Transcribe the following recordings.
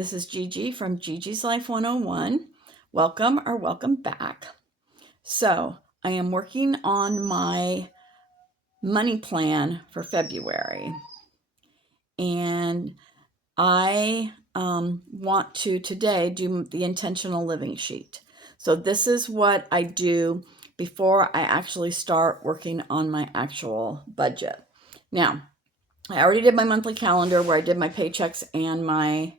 This is Gigi from Gigi's Life 101. Welcome or welcome back. So, I am working on my money plan for February. And I want to today do the intentional living sheet. So this is what I do before I actually start working on my actual budget. Now, I already did my monthly calendar where I did my paychecks and my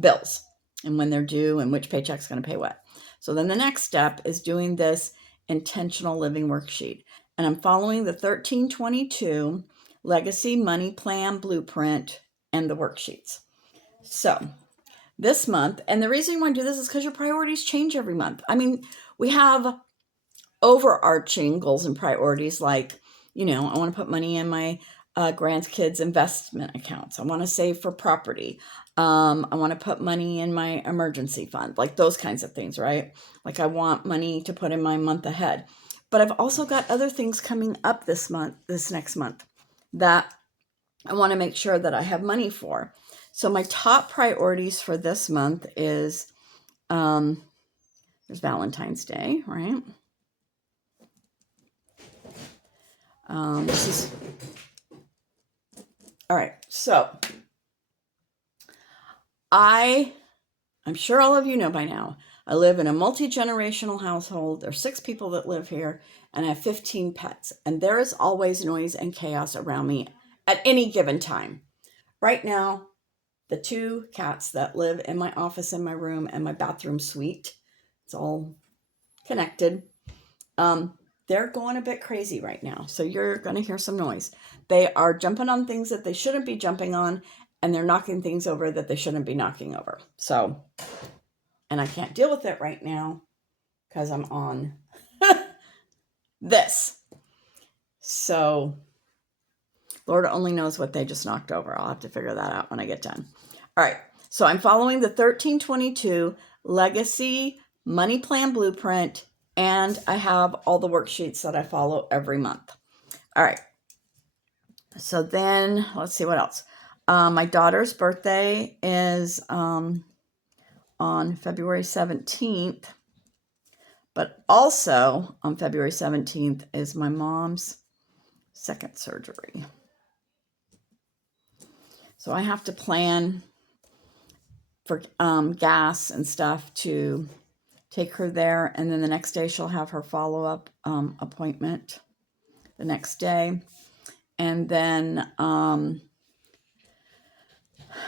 bills and when they're due and which paycheck's going to pay what. So then the next step is doing this intentional living worksheet. And I'm following the 1322 Legacy Money Plan Blueprint and the worksheets. So this month, and the reason you want to do this is because your priorities change every month. I mean, we have overarching goals and priorities like, I want to put money in my grandkids' investment accounts. I want to save for property. I want to put money in my emergency fund, like those kinds of things, right? Like I want money to put in my month ahead. But I've also got other things coming up this next month, that I want to make sure that I have money for. So my top priorities for this month is, there's Valentine's Day, right? This is, all right, so I'm sure all of you know by now, I live in a multi-generational household. There's 6 people that live here, and I have 15 pets. And there is always noise and chaos around me at any given time. Right now, the 2 cats that live in my office and my room and my bathroom suite, it's all connected. They're going a bit crazy right now. So you're going to hear some noise. They are jumping on things that they shouldn't be jumping on, and they're knocking things over that they shouldn't be knocking over. So, and I can't deal with it right now because I'm on this. So, Lord only knows what they just knocked over. I'll have to figure that out when I get done. All right. So I'm following the 1322 Legacy Money Plan Blueprint, and I have all the worksheets that I follow every month. All right. So then let's see what else. My daughter's birthday is on February 17th, but also on February 17th is my mom's second surgery. So I have to plan for gas and stuff to take her there. And then the next day she'll have her follow-up appointment the next day. And then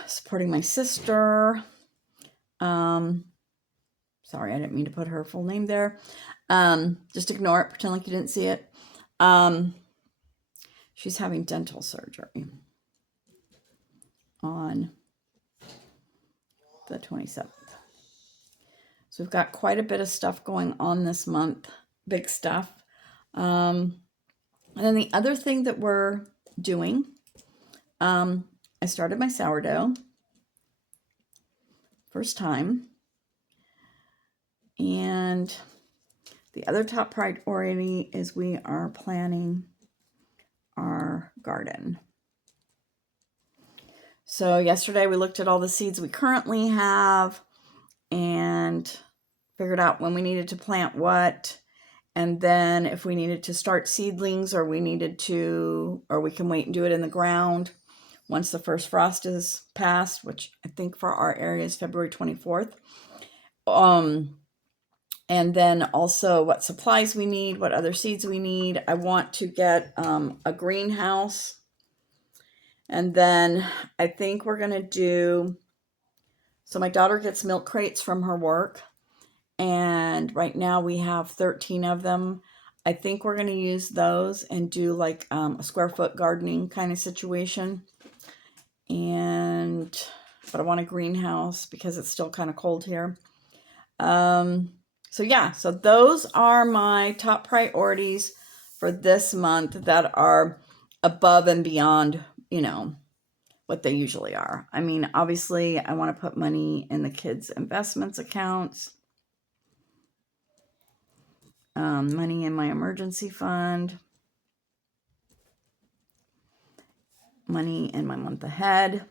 supporting my sister. Sorry, I didn't mean to put her full name there. Just ignore it. Pretend like you didn't see it. She's having dental surgery on the 27th. So we've got quite a bit of stuff going on this month. Big stuff. And then the other thing that we're doing, I started my sourdough. First time. And the other top priority is we are planning our garden. So yesterday we looked at all the seeds we currently have and figured out when we needed to plant what, and then if we needed to start seedlings or we can wait and do it in the ground once the first frost is passed, which I think for our area is February 24th. And then also what supplies we need, what other seeds we need. I want to get a greenhouse. And then I think we're going to do, so my daughter gets milk crates from her work. And right now we have 13 of them. I think we're going to use those and do like a square foot gardening kind of situation. But I want a greenhouse because it's still kind of cold here. So yeah, so those are my top priorities for this month that are above and beyond, what they usually are. I mean, obviously I want to put money in the kids' investments accounts, money in my emergency fund, money in my month ahead.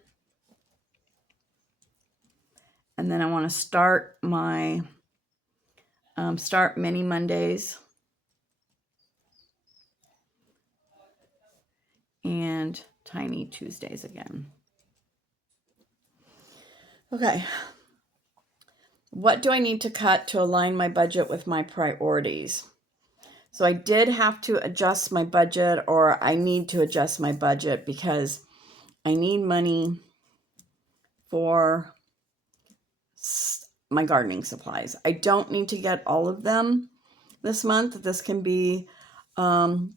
And then I want to start my start mini Mondays and tiny Tuesdays again. Okay. What do I need to cut to align my budget with my priorities? So I did have to adjust my budget, or I need to adjust my budget because I need money for my gardening supplies. I don't need to get all of them this month. This can be, gardening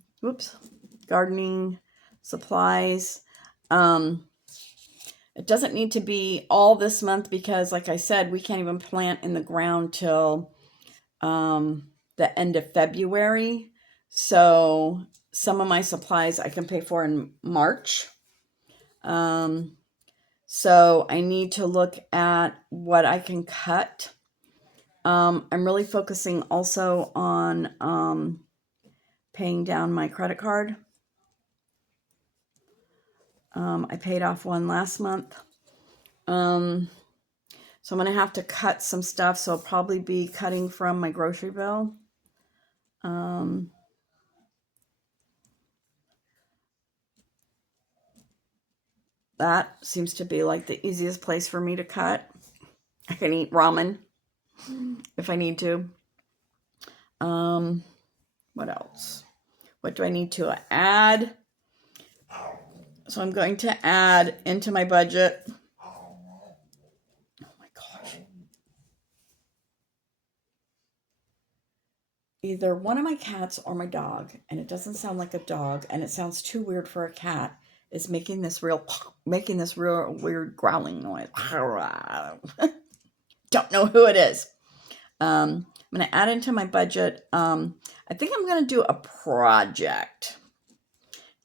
supplies. It doesn't need to be all this month because, like I said, we can't even plant in the ground till the end of February. So some of my supplies I can pay for in March. So I need to look at what I can cut. I'm really focusing also on paying down my credit card. I paid off one last month. So I'm going to have to cut some stuff. So I'll probably be cutting from my grocery bill. That seems to be like the easiest place for me to cut. I can eat ramen if I need to. What else? What do I need to add? So I'm going to add into my budget. Oh my gosh. Either one of my cats or my dog, and it doesn't sound like a dog, and it sounds too weird for a cat, is making this real weird growling noise. Don't know who it is. I'm going to add into my budget. I think I'm going to do a project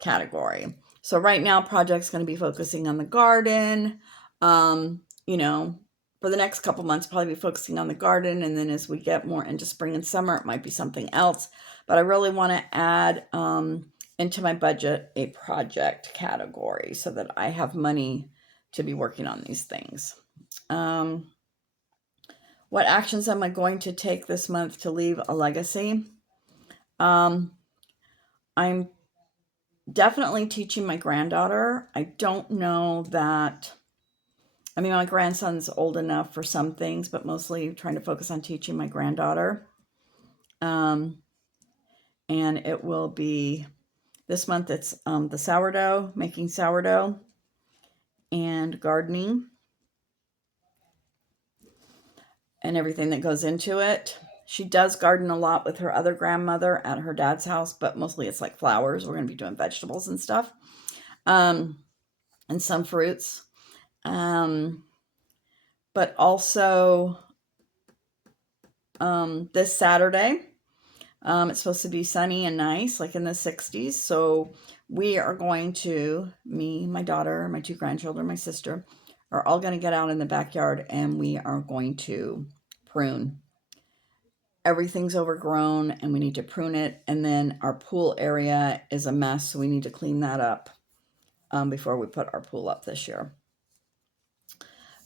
category. So right now, project's going to be focusing on the garden. For the next couple months, probably be focusing on the garden. And then as we get more into spring and summer, it might be something else. But I really want to add into my budget a project category so that I have money to be working on these things. What actions am I going to take this month to leave a legacy? I'm definitely teaching my granddaughter. I don't know that, my grandson's old enough for some things, but mostly trying to focus on teaching my granddaughter. And it will be, this month it's the sourdough, making sourdough, and gardening, and everything that goes into it. She does garden a lot with her other grandmother at her dad's house, but mostly it's like flowers. We're going to be doing vegetables and stuff, and some fruits. But also this Saturday, it's supposed to be sunny and nice, like in the 60s. So we are going to, me, my daughter, my two grandchildren, my sister, are all going to get out in the backyard, and we are going to prune. Everything's overgrown and we need to prune it. And then our pool area is a mess, so we need to clean that up before we put our pool up this year.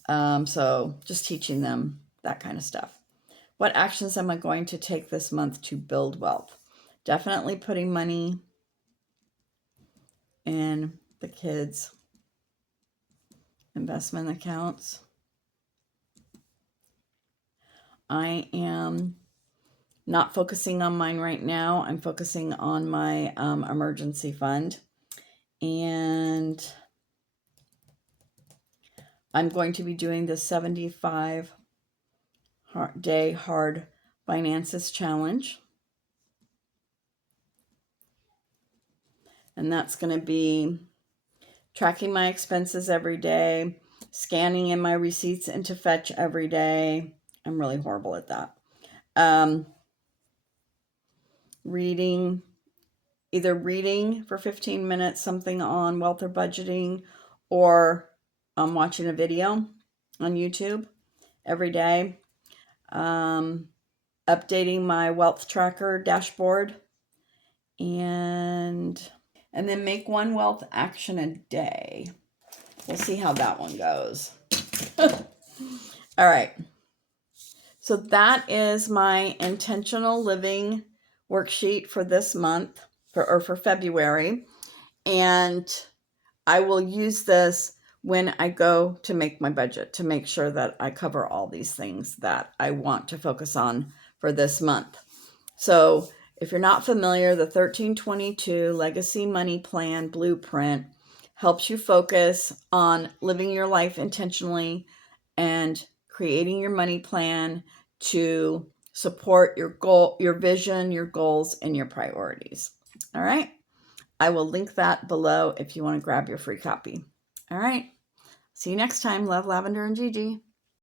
So just teaching them that kind of stuff. What actions am I going to take this month to build wealth? Definitely putting money in the kids' investment accounts. I am not focusing on mine right now. I'm focusing on my emergency fund. And I'm going to be doing the 75-day hard finances challenge. And that's going to be tracking my expenses every day, scanning in my receipts into Fetch every day. I'm really horrible at that. Either reading for 15 minutes something on wealth or budgeting, or watching a video on YouTube every day. Updating my wealth tracker dashboard, and then make one wealth action a day. We'll see how that one goes. All right. So that is my intentional living worksheet for this month for February. And I will use this when I go to make my budget to make sure that I cover all these things that I want to focus on for this month. So if you're not familiar, the 1322 Legacy Money Plan Blueprint helps you focus on living your life intentionally and creating your money plan to support your goal, your vision, your goals, and your priorities. All right. I will link that below if you want to grab your free copy. All right. See you next time. Love, Lavender and Gigi.